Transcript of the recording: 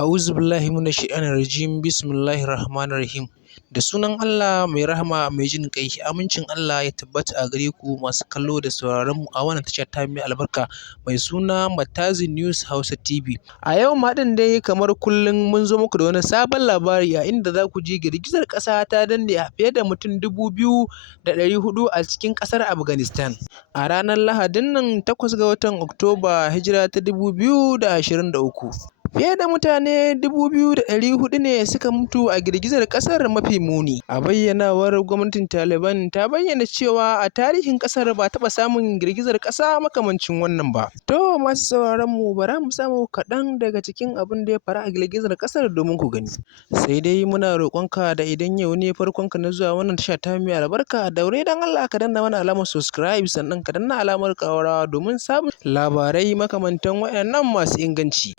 A'udhu billahi minash shaitanir rajim. Bismillahir rahmanir rahim. Da sunan Allah mai rahama mai jin ƙai. Amincin Allah ya tabbata a gare ku masu kallo da sauraron mu a wannan tasha ta mai albarka mai suna Magajin News Hausa TV. A yau ma din dai kamar kullum mun zo muku da wani sabon labari a inda za ku ji girgizar ƙasa ta danne a fiye da mutum 2,400 a cikin ƙasar Afghanistan. A ranar Lahadin nan 8 ga watan Oktoba hijira ta 2023. Fiye da mutane 2,400 ne suka mutu a girgizar ƙasar mafi muni. A bayyanawar gwamnatin Taliban ta bayyana cewa a tarihin ƙasar ba taɓa samun girgizar ƙasa makamancin wannan ba. To masu sauraron mu bara mu samu kaɗan daga cikin abin da ya faru a girgizar ƙasar domin ku gani. Sai dai muna roƙonka da idan yau ne farkonka na zuwa wannan tasha ta mai albarka daure dan Allah ka danna mana alamar subscribe sannan ka danna alamar ƙararrawa domin samun labarai makamantan waɗannan masu inganci.